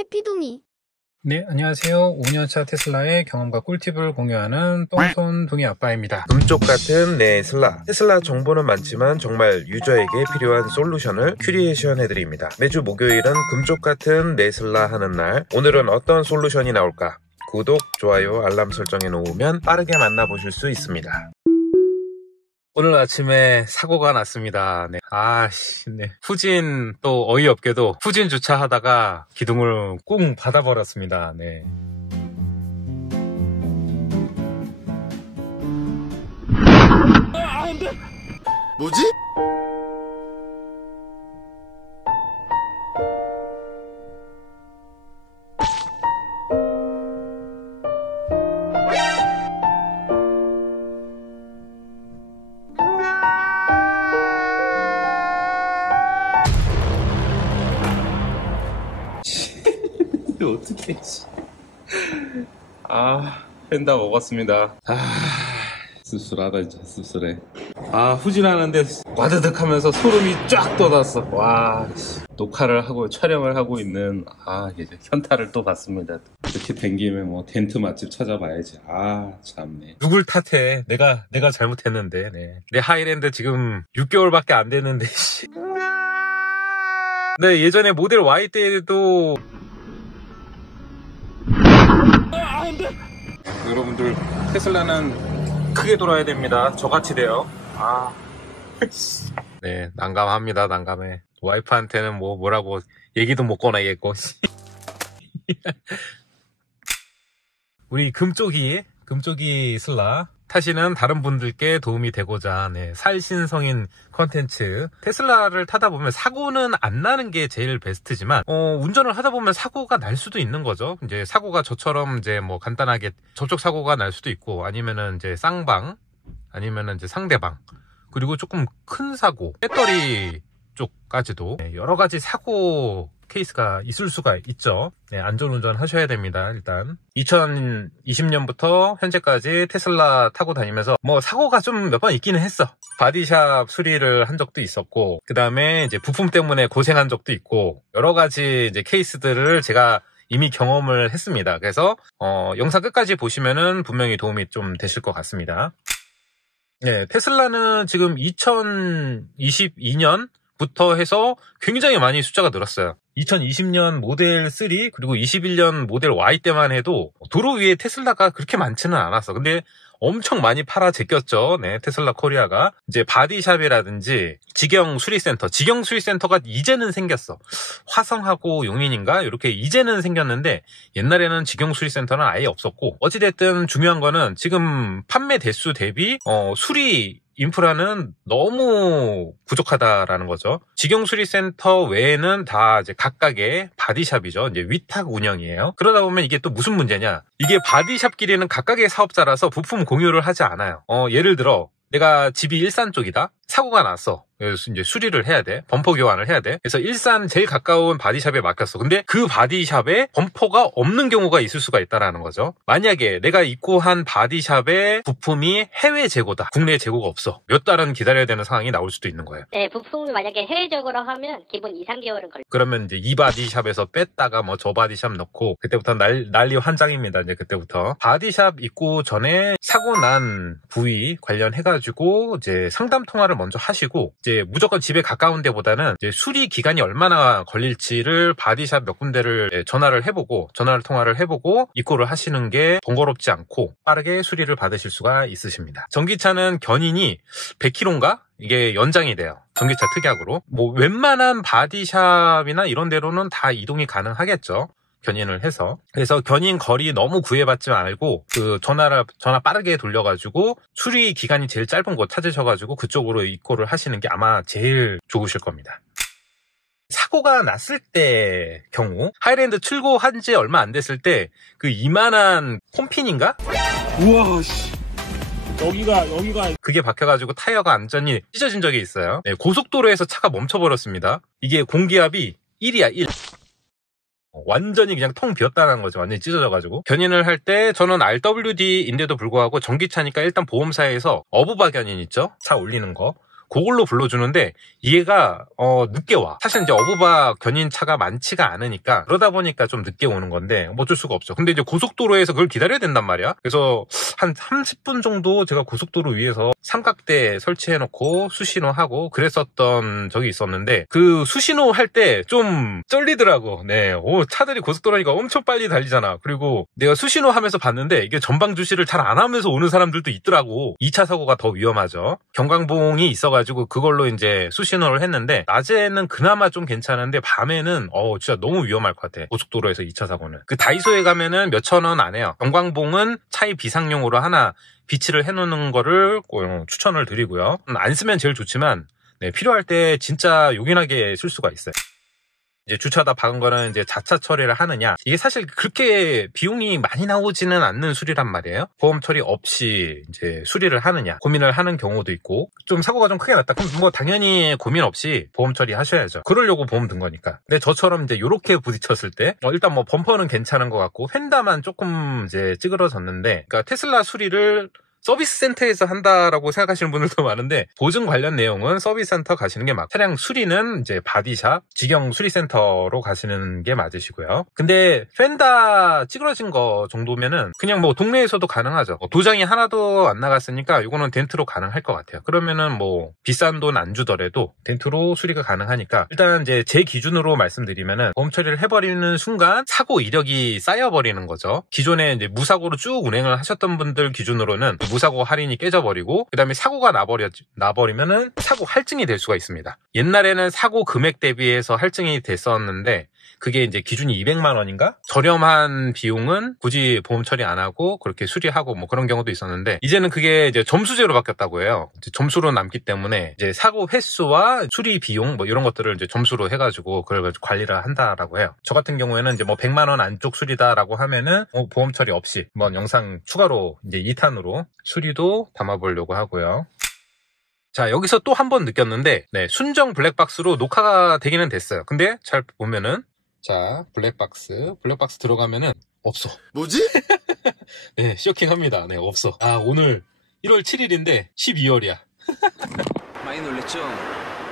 해피동이. 네, 안녕하세요. 5년차 테슬라의 경험과 꿀팁을 공유하는 똥손 동이 아빠입니다. 금쪽 같은 네슬라. 테슬라 정보는 많지만 정말 유저에게 필요한 솔루션을 큐리에이션 해드립니다. 매주 목요일은 금쪽 같은 네슬라 하는 날. 오늘은 어떤 솔루션이 나올까? 구독, 좋아요, 알람 설정해 놓으면 빠르게 만나보실 수 있습니다. 오늘 아침에 사고가 났습니다. 네. 네. 후진 또 어이없게도 후진 주차하다가 기둥을 꽁 받아버렸습니다. 네. 뭐지? 어떻게 펜다 먹었습니다. 씁쓸하다 진짜 씁쓸해. 후진하는데 와드득 하면서 소름이 쫙 돋았어. 와, 녹화를 하고 촬영을 하고 있는 이제 현타를 또 받습니다. 이렇게 된 김에 뭐 텐트 맛집 찾아봐야지. 참네. 누굴 탓해? 내가 잘못했는데. 네. 내 하이랜드 지금 6개월밖에 안 됐는데. 네, 예전에 모델 Y 때도 여러분들 테슬라는 크게 돌아야 됩니다. 저같이 돼요. 네, 난감합니다. 난감해. 와이프한테는 뭐라고 얘기도 못 꺼내겠고. 우리 금쪽이 슬라 타시는 다른 분들께 도움이 되고자 살신성인 컨텐츠. 테슬라를 타다 보면 사고는 안 나는 게 제일 베스트지만 운전을 하다 보면 사고가 날 수도 있는 거죠. 이제 사고가 저처럼 이제 뭐 간단하게 접촉 사고가 날 수도 있고, 아니면은 이제 쌍방, 아니면은 이제 상대방, 그리고 조금 큰 사고, 배터리 쪽까지도 여러 가지 사고 케이스가 있을 수가 있죠. 네, 안전운전 하셔야 됩니다. 일단 2020년부터 현재까지 테슬라 타고 다니면서 뭐 사고가 좀 몇 번 있기는 했어. 바디샵 수리를 한 적도 있었고, 그 다음에 이제 부품 때문에 고생한 적도 있고, 여러 가지 이제 케이스들을 제가 이미 경험을 했습니다. 그래서 영상 끝까지 보시면은 분명히 도움이 좀 되실 것 같습니다. 네, 테슬라는 지금 2022년 부터 해서 굉장히 많이 숫자가 늘었어요. 2020년 모델 3 그리고 21년 모델 Y 때만 해도 도로 위에 테슬라가 그렇게 많지는 않았어. 근데 엄청 많이 팔아 제꼈죠. 네, 테슬라 코리아가. 이제 바디샵이라든지 직영 수리센터가 이제는 생겼어. 화성하고 용인인가? 이렇게 이제는 생겼는데, 옛날에는 직영 수리센터는 아예 없었고, 어찌됐든 중요한 거는 지금 판매 대수 대비 수리 인프라는 너무 부족하다라는 거죠. 직영 수리센터 외에는 다 이제 각각의 바디샵이죠. 이제 위탁 운영이에요. 그러다 보면 이게 또 무슨 문제냐? 이게 바디샵끼리는 각각의 사업자라서 부품 공유를 하지 않아요. 예를 들어 내가 집이 일산 쪽이다. 사고가 났어. 그래서 이제 수리를 해야 돼. 범퍼 교환을 해야 돼. 그래서 일산 제일 가까운 바디샵에 맡겼어. 근데 그 바디샵에 범퍼가 없는 경우가 있을 수가 있다라는 거죠. 만약에 내가 입고한 바디샵의 부품이 해외 재고다. 국내 재고가 없어. 몇 달은 기다려야 되는 상황이 나올 수도 있는 거예요. 네, 부품을 만약에 해외적으로 하면 기본 2, 3개월은 걸려. 그러면 이제 이 바디샵에서 뺐다가 뭐 저 바디샵 넣고, 그때부터 난리 환장입니다. 이제 그때부터. 바디샵 입고 전에 사고 난 부위 관련해가지고 이제 상담 통화를 먼저 하시고, 이제 무조건 집에 가까운 데보다는 이제 수리 기간이 얼마나 걸릴지를 바디샵 몇 군데를 전화를 통화를 해보고 입고를 하시는 게 번거롭지 않고 빠르게 수리를 받으실 수가 있으십니다. 전기차는 견인이 100km인가? 이게 연장이 돼요. 전기차 특약으로. 뭐 웬만한 바디샵이나 이런 데로는 다 이동이 가능하겠죠. 견인을 해서. 그래서 견인 거리 너무 구애받지 말고 전화 빠르게 돌려가지고 수리 기간이 제일 짧은 곳 찾으셔가지고 그쪽으로 입고를 하시는 게 아마 제일 좋으실 겁니다. 사고가 났을 때 경우, 하이랜드 출고한 지 얼마 안 됐을 때 그 이만한 홈핀인가? 우와 씨, 여기가 그게 박혀가지고 타이어가 완전히 찢어진 적이 있어요. 네, 고속도로에서 차가 멈춰버렸습니다. 이게 공기압이 1이야 1. 완전히 그냥 통 비었다는 거죠. 완전히 찢어져가지고. 견인을 할 때 저는 RWD인데도 불구하고 전기차니까 일단 보험사에서 어부바 견인 있죠? 차 올리는 거. 그걸로 불러주는데 얘가 늦게 와. 사실 이제 어부바 견인 차가 많지가 않으니까 그러다 보니까 좀 늦게 오는 건데 뭐 어쩔 수가 없죠. 근데 이제 고속도로에서 그걸 기다려야 된단 말이야. 그래서 한 30분 정도 제가 고속도로 위에서 삼각대 설치해놓고 수신호하고 그랬었던 적이 있었는데 그 수신호 할 때 좀 쩔리더라고. 네, 차들이 고속도로니까 엄청 빨리 달리잖아. 그리고 내가 수신호 하면서 봤는데 이게 전방 주시를 잘 안 하면서 오는 사람들도 있더라고. 2차 사고가 더 위험하죠. 경광봉이 있어가지고 그걸로 이제 수신호를 했는데 낮에는 그나마 좀 괜찮은데 밤에는 진짜 너무 위험할 것 같아. 고속도로에서 2차 사고는. 그 다이소에 가면은 몇천 원 안 해요. 경광봉은 차의 비상용으로 하나 비치를 해놓는 거를 추천을 드리고요. 안 쓰면 제일 좋지만 네, 필요할 때 진짜 요긴하게 쓸 수가 있어요. 이제 주차다 박은 거는 이제 자차 처리를 하느냐, 이게 사실 그렇게 비용이 많이 나오지는 않는 수리란 말이에요. 보험 처리 없이 이제 수리를 하느냐 고민을 하는 경우도 있고, 좀 사고가 좀 크게 났다 그럼 뭐 당연히 고민 없이 보험 처리 하셔야죠. 그러려고 보험 든 거니까. 근데 저처럼 이제 요렇게 부딪혔을 때 일단 뭐 범퍼는 괜찮은 것 같고 휀다만 조금 이제 찌그러졌는데, 그러니까 테슬라 수리를 서비스 센터에서 한다라고 생각하시는 분들도 많은데, 보증 관련 내용은 서비스 센터 가시는 게 맞고, 차량 수리는 이제 바디샵, 직영 수리센터로 가시는 게 맞으시고요. 근데 펜다 찌그러진 거 정도면은 그냥 뭐 동네에서도 가능하죠. 도장이 하나도 안 나갔으니까 이거는 덴트로 가능할 것 같아요. 그러면은 뭐 비싼 돈 안 주더라도 덴트로 수리가 가능하니까, 일단 이제 제 기준으로 말씀드리면은 보험 처리를 해버리는 순간 사고 이력이 쌓여버리는 거죠. 기존에 이제 무사고로 쭉 운행을 하셨던 분들 기준으로는 무사고 할인이 깨져버리고, 그 다음에 사고가 나버리면은 사고 할증이 될 수가 있습니다. 옛날에는 사고 금액 대비해서 할증이 됐었는데 그게 이제 기준이 200만 원인가? 저렴한 비용은 굳이 보험 처리 안 하고 그렇게 수리하고 뭐 그런 경우도 있었는데, 이제는 그게 이제 점수제로 바뀌었다고 해요. 이제 점수로 남기 때문에 이제 사고 횟수와 수리 비용 뭐 이런 것들을 이제 점수로 해가지고 그걸 관리를 한다라고 해요. 저 같은 경우에는 이제 뭐 100만 원 안쪽 수리다라고 하면은 보험 처리 없이 뭐 영상 추가로 이제 2탄으로 수리도 담아보려고 하고요. 자, 여기서 또 한 번 느꼈는데, 네, 순정 블랙박스로 녹화가 되기는 됐어요. 근데 잘 보면은, 자, 블랙박스 들어가면은 없어. 뭐지? 네, 쇼킹합니다. 네, 없어. 오늘 1월 7일인데 12월이야. 많이 놀랬죠?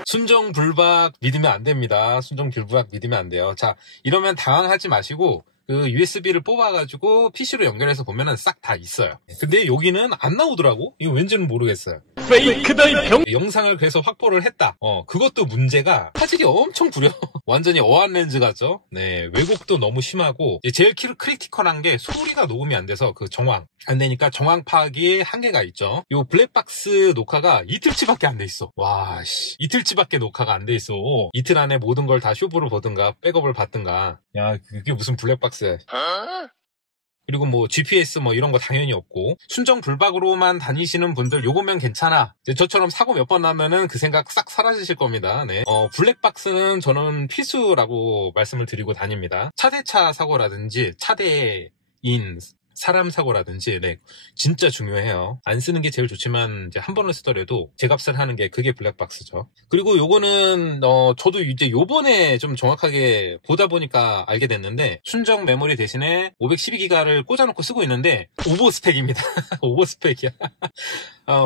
순정 불박 믿으면 안 됩니다. 순정 불박 믿으면 안 돼요. 자, 이러면 당황하지 마시고 그 USB를 뽑아가지고 PC로 연결해서 보면은 싹 다 있어요. 근데 여기는 안 나오더라고. 이거 왠지는 모르겠어요. 페이크다 이 병. 영상을 그래서 확보를 했다. 그것도 문제가 화질이 엄청 구려. 완전히 어안 렌즈 같죠? 네, 왜곡도 너무 심하고, 제일 크리티컬한 게 소리가 녹음이 안 돼서 그 정황 안 되니까 정황 파악이 한계가 있죠. 요 블랙박스 녹화가 이틀치밖에 안 돼 있어. 와, 이틀치밖에 녹화가 안 돼 있어. 이틀 안에 모든 걸 다 쇼부를 보든가 백업을 받든가. 야, 그게 무슨 블랙박스야. 그리고 뭐 GPS 뭐 이런 거 당연히 없고, 순정 불박으로만 다니시는 분들 요거면 괜찮아. 저처럼 사고 몇 번 나면은 그 생각 싹 사라지실 겁니다. 네. 블랙박스는 저는 필수라고 말씀을 드리고 다닙니다. 차대차 사고라든지 차대인 사람 사고라든지, 네, 진짜 중요해요. 안 쓰는 게 제일 좋지만 이제 한 번을 쓰더라도 제값을 하는 게 그게 블랙박스죠. 그리고 요거는 저도 이제 요번에 좀 정확하게 보다 보니까 알게 됐는데, 순정 메모리 대신에 512기가를 꽂아놓고 쓰고 있는데 오버 스펙입니다. 오버 스펙이야.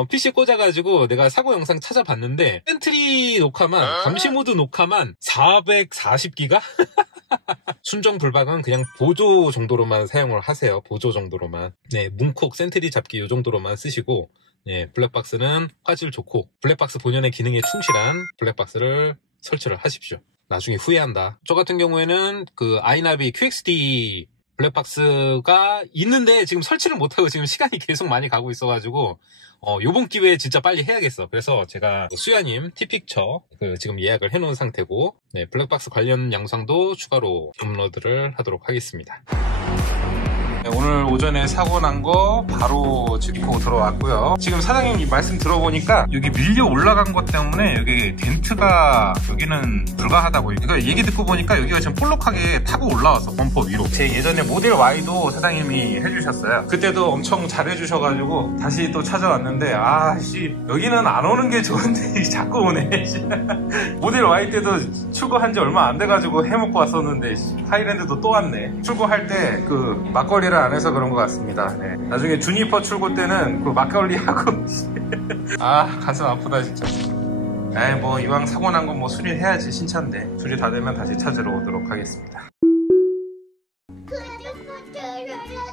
PC 꽂아가지고 내가 사고 영상 찾아봤는데 센트리 녹화만, 감시 모드 녹화만 440기가? 순정 불박은 그냥 보조 정도로만 사용을 하세요. 보조 정도로만. 네, 문콕, 센트리 잡기 요 정도로만 쓰시고, 네, 블랙박스는 화질 좋고 블랙박스 본연의 기능에 충실한 블랙박스를 설치를 하십시오. 나중에 후회한다. 저 같은 경우에는 그 아이나비 QXD 블랙박스가 있는데 지금 설치를 못하고 지금 시간이 계속 많이 가고 있어가지고 요번 기회에 진짜 빨리 해야겠어. 그래서 제가 수야님 티픽처 지금 예약을 해놓은 상태고, 네, 블랙박스 관련 영상도 추가로 업로드를 하도록 하겠습니다. 네, 오늘 오전에 사고 난 거 바로 짚고 들어왔고요. 지금 사장님 말씀 들어보니까 여기 밀려 올라간 것 때문에 여기 덴트가 여기는 불가하다고. 그러니까 얘기 듣고 보니까 여기가 지금 볼록하게 타고 올라왔어, 범퍼 위로. 제 예전에 모델 Y도 사장님이 해주셨어요. 그때도 엄청 잘해주셔가지고 다시 또 찾아왔는데, 여기는 안 오는 게 좋은데 자꾸 오네. 모델 Y 때도 출고한 지 얼마 안 돼가지고 해먹고 왔었는데 하이랜드도 또 왔네. 출고할 때 그 막걸리를 안 해서 그런 것 같습니다. 네. 나중에 주니퍼 출고 때는 그 막걸리하고 가슴 아프다 진짜. 에이 뭐 이왕 사고 난 건 뭐 수리해야지 신차인데. 수리 다 되면 다시 찾으러 오도록 하겠습니다. 구독 버튼을 눌러주세요.